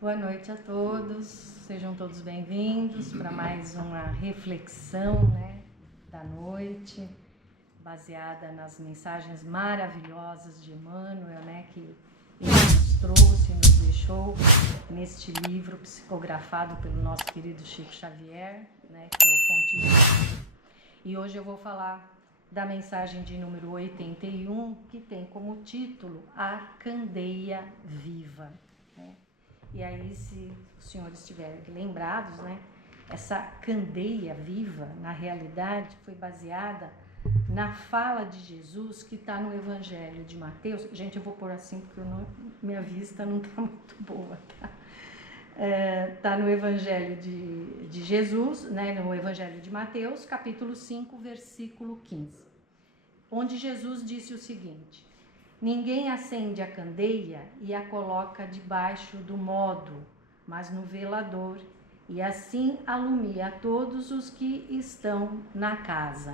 Boa noite a todos, sejam todos bem-vindos para mais uma reflexão, da noite, baseada nas mensagens maravilhosas de Emmanuel, que ele nos trouxe e nos deixou neste livro psicografado pelo nosso querido Chico Xavier, que é o Fonte Viva. E hoje eu vou falar da mensagem de número 81, que tem como título A Candeia Viva. E aí, se os senhores estiverem lembrados, essa candeia viva, na realidade, foi baseada na fala de Jesus que está no Evangelho de Mateus. Gente, eu vou pôr assim porque minha vista não está muito boa, tá? Está no Evangelho de Jesus, no Evangelho de Mateus, capítulo 5, versículo 15, onde Jesus disse o seguinte: ninguém acende a candeia e a coloca debaixo do modo, mas no velador, e assim alumia a todos os que estão na casa,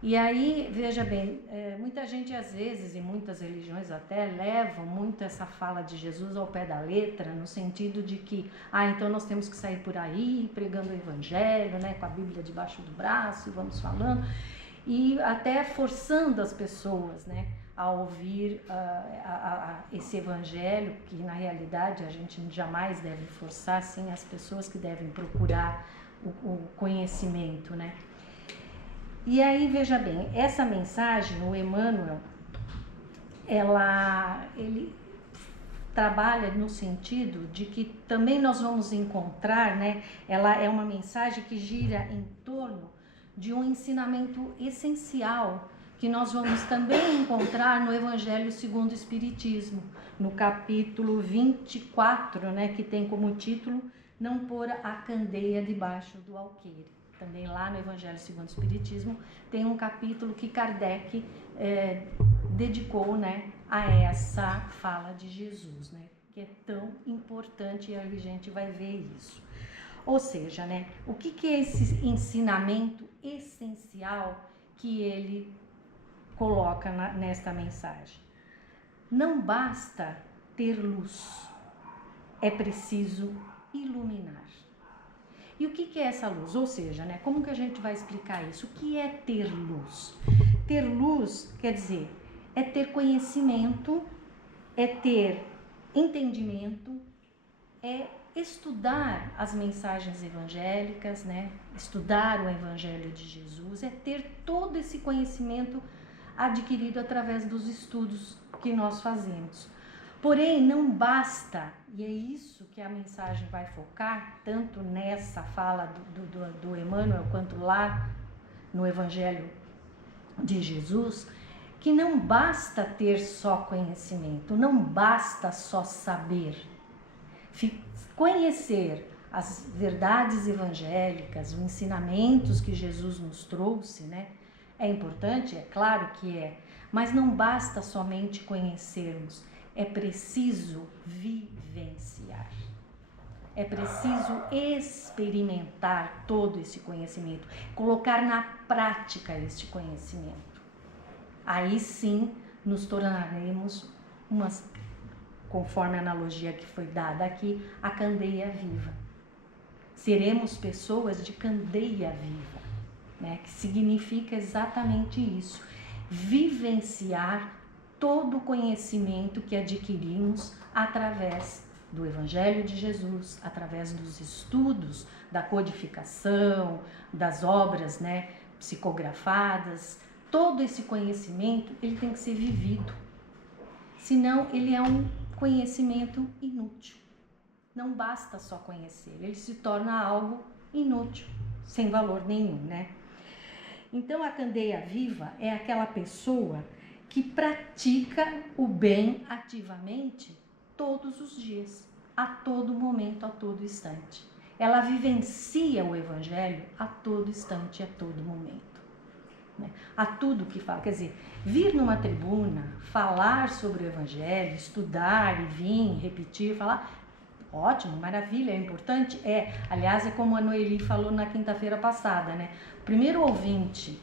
E aí, veja bem, muita gente às vezes, e muitas religiões até, levam muito essa fala de Jesus ao pé da letra, no sentido de que, então nós temos que sair por aí pregando o evangelho, com a Bíblia debaixo do braço, e vamos falando, e até forçando as pessoas, a ouvir esse evangelho, que na realidade a gente jamais deve forçar, sim, as pessoas que devem procurar o conhecimento, E aí, veja bem, essa mensagem, o Emmanuel, ele trabalha no sentido de que também nós vamos encontrar, ela é uma mensagem que gira em torno de um ensinamento essencial que nós vamos também encontrar no Evangelho segundo o Espiritismo, no capítulo 24, que tem como título Não pôr a candeia debaixo do alqueire. Também lá no Evangelho segundo o Espiritismo tem um capítulo que Kardec dedicou, a essa fala de Jesus, que é tão importante, e a gente vai ver isso. Ou seja, o que é esse ensinamento essencial que ele coloca nesta mensagem? Não basta ter luz, é preciso iluminar. E o que é essa luz? Ou seja, como que a gente vai explicar isso? O que é ter luz? Ter luz quer dizer, é ter conhecimento, é ter entendimento, é estudar as mensagens evangélicas, estudar o Evangelho de Jesus, é ter todo esse conhecimento adquirido através dos estudos que nós fazemos. Porém, não basta, e é isso que a mensagem vai focar, tanto nessa fala do Emmanuel, quanto lá no Evangelho de Jesus, que não basta ter só conhecimento, não basta só saber. Conhecer as verdades evangélicas, os ensinamentos que Jesus nos trouxe, é importante, é claro que é, mas não basta somente conhecermos, é preciso vivenciar. É preciso experimentar todo esse conhecimento, colocar na prática este conhecimento. Aí sim nos tornaremos conforme a analogia que foi dada aqui, a candeia viva. Seremos pessoas de candeia viva, que significa exatamente isso, vivenciar todo o conhecimento que adquirimos através do Evangelho de Jesus, através dos estudos, da codificação, das obras, psicografadas. Todo esse conhecimento, ele tem que ser vivido, senão ele é um conhecimento inútil. Não basta só conhecer, ele se torna algo inútil, sem valor nenhum, Então, a candeia viva é aquela pessoa que pratica o bem ativamente todos os dias, a todo momento, a todo instante. Ela vivencia o Evangelho a todo instante, a todo momento. A tudo que fala, quer dizer, vir numa tribuna, falar sobre o Evangelho, estudar e vir, repetir, falar, ótimo, maravilha, é importante, aliás, é como a Noeli falou na quinta-feira passada, o primeiro ouvinte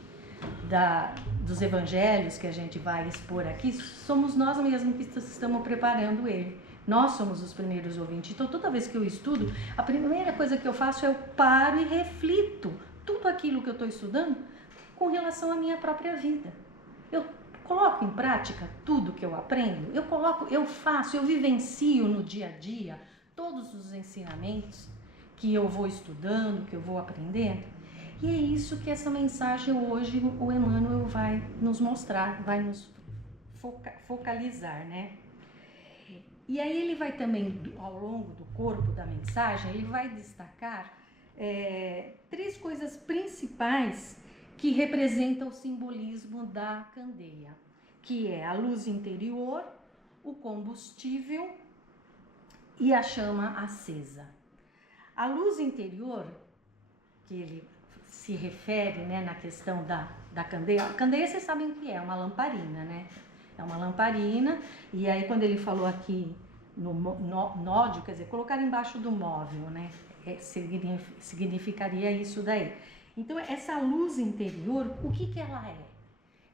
dos evangelhos que a gente vai expor aqui, somos nós mesmos que estamos preparando ele, Nós somos os primeiros ouvintes. Então, toda vez que eu estudo, a primeira coisa que eu faço é eu paro e reflito tudo aquilo que eu estou estudando com relação à minha própria vida. Eu coloco em prática tudo que eu aprendo, eu faço, eu vivencio no dia a dia todos os ensinamentos que eu vou estudando, que eu vou aprendendo. E é isso que essa mensagem hoje o Emmanuel vai nos mostrar, vai nos focalizar, né? E aí ele vai também, ao longo do corpo da mensagem, ele vai destacar 3 coisas principais que representam o simbolismo da candeia, que é a luz interior, o combustível e a chama acesa. A luz interior, que ele se refere, né, na questão da candeia. A candeia, vocês sabem o que é uma lamparina, né? É uma lamparina, e aí quando ele falou aqui no nódio, quer dizer, colocar embaixo do móvel, né? Significaria isso daí. Então, essa luz interior, o que ela é?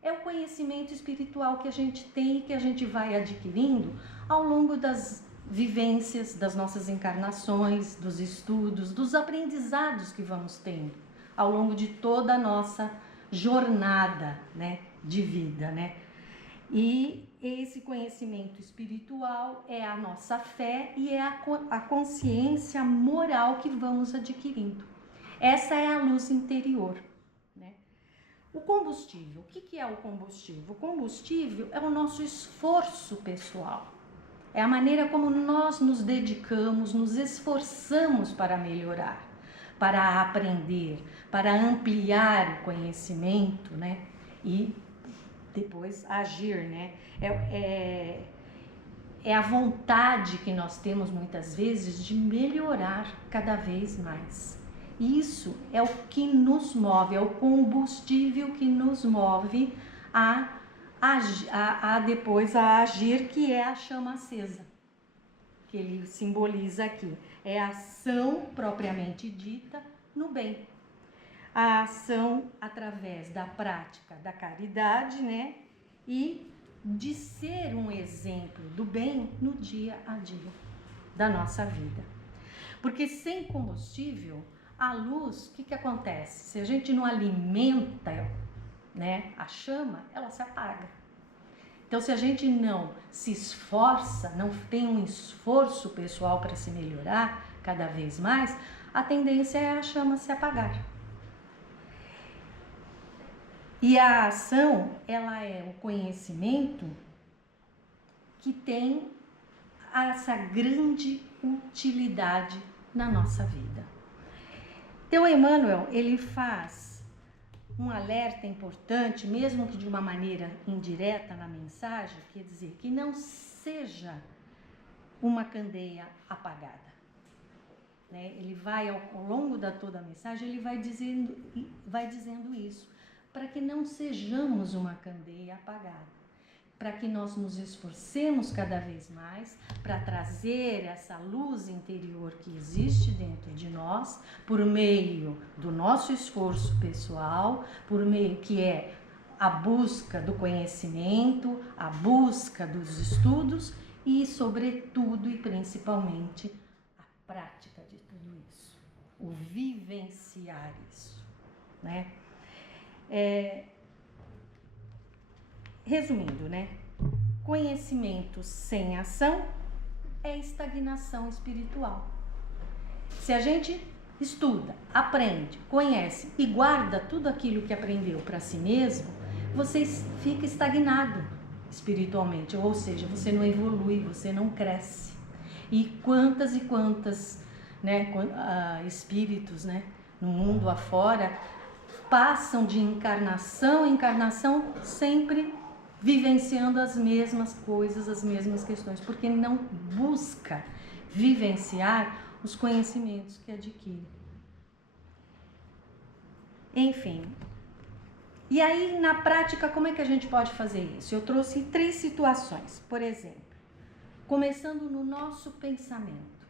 É o conhecimento espiritual que a gente tem e que a gente vai adquirindo ao longo das vivências, das nossas encarnações, dos estudos, dos aprendizados que vamos tendo ao longo de toda a nossa jornada, né, de vida, né? E esse conhecimento espiritual é a nossa fé e é a consciência moral que vamos adquirindo. Essa é a luz interior, né? O combustível, o que é o combustível? O combustível é o nosso esforço pessoal. É a maneira como nós nos dedicamos, nos esforçamos para melhorar, para aprender, para ampliar o conhecimento, né? E depois agir, né? É a vontade que nós temos muitas vezes de melhorar cada vez mais. Isso é o que nos move, é o combustível que nos move depois a agir, que é a chama acesa, que ele simboliza aqui. É a ação propriamente dita no bem. A ação através da prática da caridade, né? E de ser um exemplo do bem no dia a dia da nossa vida. Porque sem combustível, a luz, o que acontece? Se a gente não alimenta, né, a chama, ela se apaga. Então, se a gente não se esforça, não tem um esforço pessoal para se melhorar cada vez mais, a tendência é a chama se apagar. E a ação, ela é o conhecimento que tem essa grande utilidade na nossa vida. Então, Emmanuel, ele faz um alerta importante, mesmo que de uma maneira indireta na mensagem, quer dizer, que não seja uma candeia apagada. Né? Ele vai, ao longo da toda a mensagem, ele vai dizendo isso, para que não sejamos uma candeia apagada, para que nós nos esforcemos cada vez mais para trazer essa luz interior que existe dentro de nós, por meio do nosso esforço pessoal, por meio que é a busca do conhecimento, a busca dos estudos e, sobretudo e principalmente, a prática de tudo isso, o vivenciar isso, né? Resumindo, né? Conhecimento sem ação é estagnação espiritual. Se a gente estuda, aprende, conhece e guarda tudo aquilo que aprendeu para si mesmo, você fica estagnado espiritualmente, ou seja, você não evolui, você não cresce. E quantas, né, espíritos, né, no mundo afora passam de encarnação em encarnação sempre vivenciando as mesmas coisas, as mesmas questões, porque não busca vivenciar os conhecimentos que adquire. Enfim. E aí, na prática, como é que a gente pode fazer isso? Eu trouxe 3 situações, por exemplo, começando no nosso pensamento,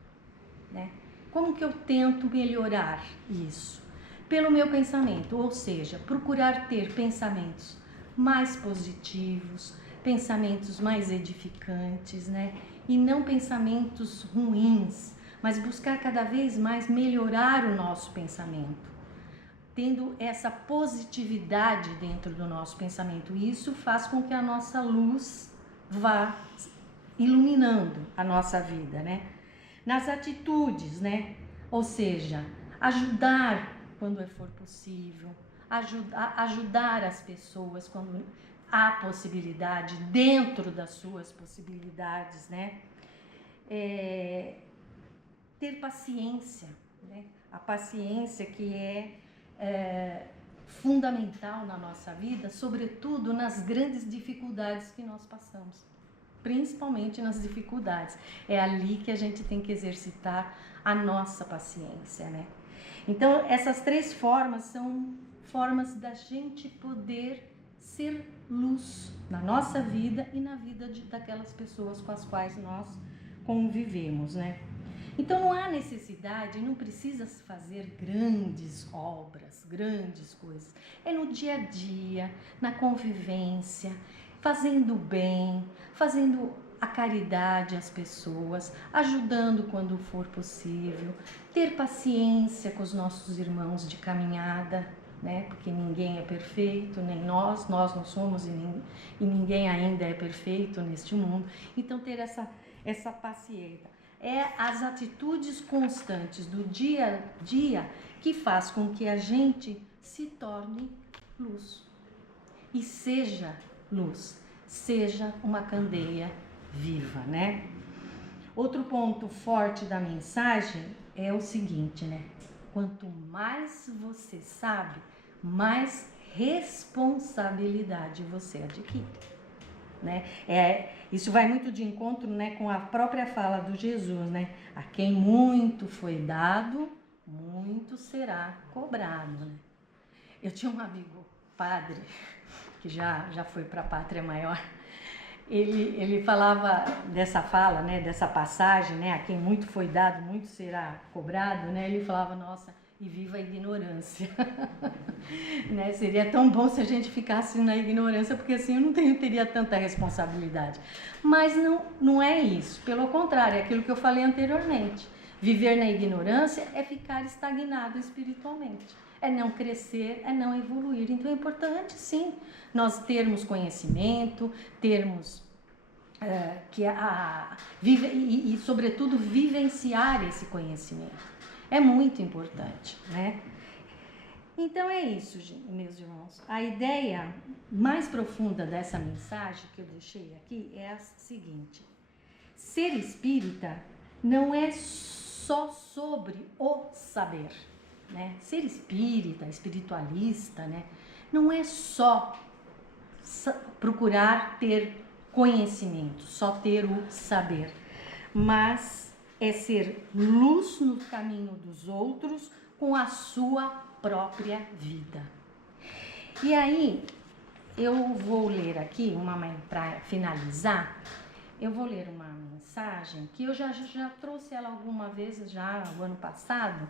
né? Como que eu tento melhorar isso? Pelo meu pensamento, ou seja, procurar ter pensamentos mais positivos, pensamentos mais edificantes, né? E não pensamentos ruins, mas buscar cada vez mais melhorar o nosso pensamento, tendo essa positividade dentro do nosso pensamento. E isso faz com que a nossa luz vá iluminando a nossa vida, né? Nas atitudes, né? Ou seja, ajudar quando for possível, ajudar as pessoas quando há possibilidade, dentro das suas possibilidades, né? Ter paciência, né? A paciência que é fundamental na nossa vida, sobretudo nas grandes dificuldades que nós passamos, principalmente nas dificuldades. É ali que a gente tem que exercitar a nossa paciência, né? Então, essas 3 formas são formas da gente poder ser luz na nossa vida e na vida daquelas pessoas com as quais nós convivemos, né? Então não há necessidade, não precisa se fazer grandes obras, grandes coisas. É no dia a dia, na convivência, fazendo bem, fazendo a caridade às pessoas, ajudando quando for possível, ter paciência com os nossos irmãos de caminhada, né? Porque ninguém é perfeito, nem nós não somos e ninguém ainda é perfeito neste mundo. Então ter essa paciência. É as atitudes constantes do dia a dia que faz com que a gente se torne luz. E seja luz, seja uma candeia viva, né? Outro ponto forte da mensagem é o seguinte, né? Quanto mais você sabe, mais responsabilidade você adquire, né? Isso vai muito de encontro, né, com a própria fala do Jesus, né? A quem muito foi dado, muito será cobrado, né? Eu tinha um amigo padre que já foi para a pátria maior. Ele falava dessa fala, né, dessa passagem, né, a quem muito foi dado, muito será cobrado, né? Ele falava, nossa, e viva a ignorância. Né? Seria tão bom se a gente ficasse na ignorância, porque assim eu não teria tanta responsabilidade. Mas não é isso, pelo contrário, é aquilo que eu falei anteriormente. Viver na ignorância é ficar estagnado espiritualmente, é não crescer, é não evoluir. Então é importante sim nós termos conhecimento, termos e sobretudo vivenciar esse conhecimento. É muito importante, né? Então é isso, meus irmãos. A ideia mais profunda dessa mensagem que eu deixei aqui é a seguinte: ser espírita não é só sobre o saber, né? Ser espírita, espiritualista, né? Não é só procurar ter conhecimento, só ter o saber, mas é ser luz no caminho dos outros com a sua própria vida. E aí, eu vou ler aqui, para finalizar, eu vou ler uma mensagem que eu já trouxe ela alguma vez, já no ano passado,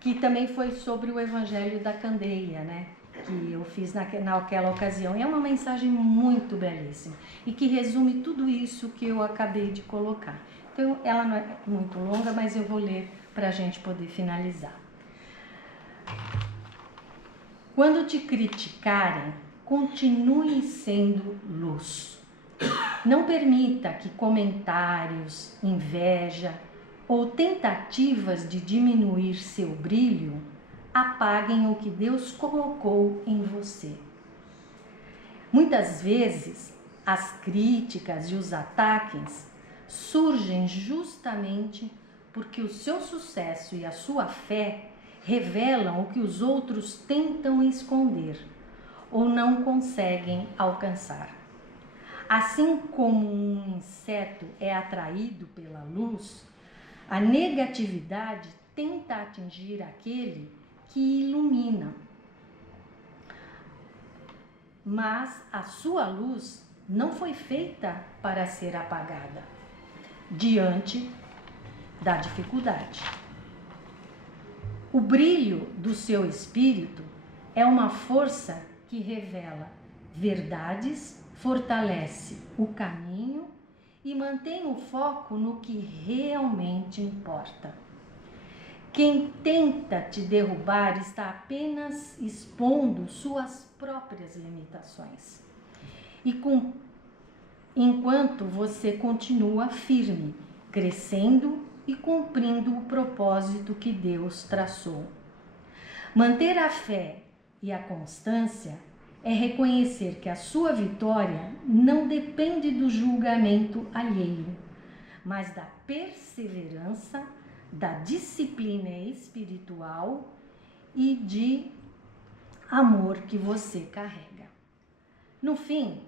que também foi sobre o Evangelho da Candeia, né? Que eu fiz naquela ocasião. E é uma mensagem muito belíssima e que resume tudo isso que eu acabei de colocar. Então, ela não é muito longa, mas eu vou ler para a gente poder finalizar. Quando te criticarem, continue sendo luz. Não permita que comentários, inveja ou tentativas de diminuir seu brilho apaguem o que Deus colocou em você. Muitas vezes, as críticas e os ataques surgem justamente porque o seu sucesso e a sua fé revelam o que os outros tentam esconder ou não conseguem alcançar. Assim como um inseto é atraído pela luz, a negatividade tenta atingir aquele que ilumina. Mas a sua luz não foi feita para ser apagada diante da dificuldade. O brilho do seu espírito é uma força que revela verdades fortalece o caminho e mantém o foco no que realmente importa. Quem tenta te derrubar está apenas expondo suas próprias limitações. Enquanto você continua firme, crescendo e cumprindo o propósito que Deus traçou. Manter a fé e a constância é reconhecer que a sua vitória não depende do julgamento alheio, mas da perseverança, da disciplina espiritual e de amor que você carrega. No fim,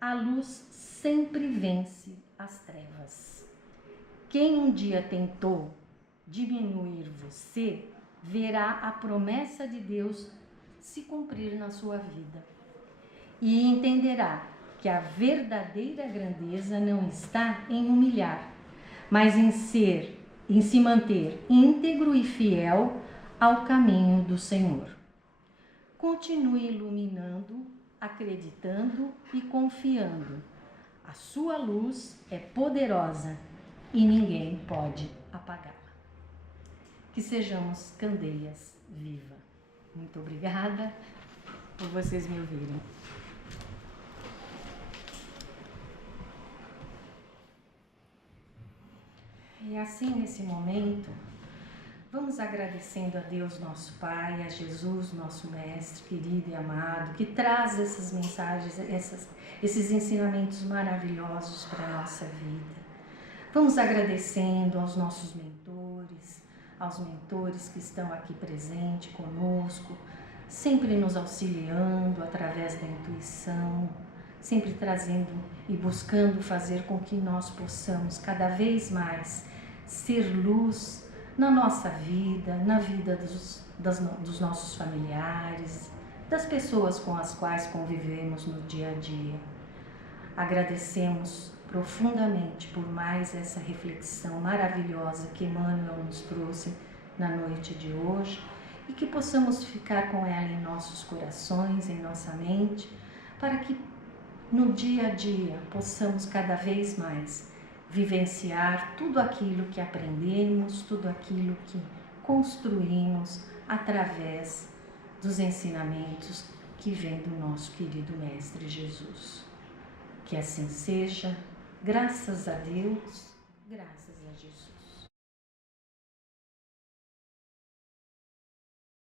a luz sempre vence as trevas. Quem um dia tentou diminuir você, verá a promessa de Deus se cumprir na sua vida. E entenderá que a verdadeira grandeza não está em humilhar, mas em se manter íntegro e fiel ao caminho do Senhor. Continue iluminando, acreditando e confiando. A sua luz é poderosa e ninguém pode apagá-la. Que sejamos candeias vivas. Muito obrigada por vocês me ouvirem. E assim, nesse momento, vamos agradecendo a Deus, nosso Pai, a Jesus, nosso Mestre querido e amado, que traz essas mensagens, esses ensinamentos maravilhosos para a nossa vida. Vamos agradecendo aos nossos mentores, aos mentores que estão aqui presentes conosco, sempre nos auxiliando através da intuição, sempre trazendo e buscando fazer com que nós possamos cada vez mais ser luz na nossa vida, na vida dos nossos familiares, das pessoas com as quais convivemos no dia a dia. Agradecemos profundamente por mais essa reflexão maravilhosa que Emmanuel nos trouxe na noite de hoje e que possamos ficar com ela em nossos corações, em nossa mente, para que no dia a dia possamos cada vez mais vivenciar tudo aquilo que aprendemos, tudo aquilo que construímos através dos ensinamentos que vêm do nosso querido Mestre Jesus. Que assim seja, graças a Deus, graças a Jesus.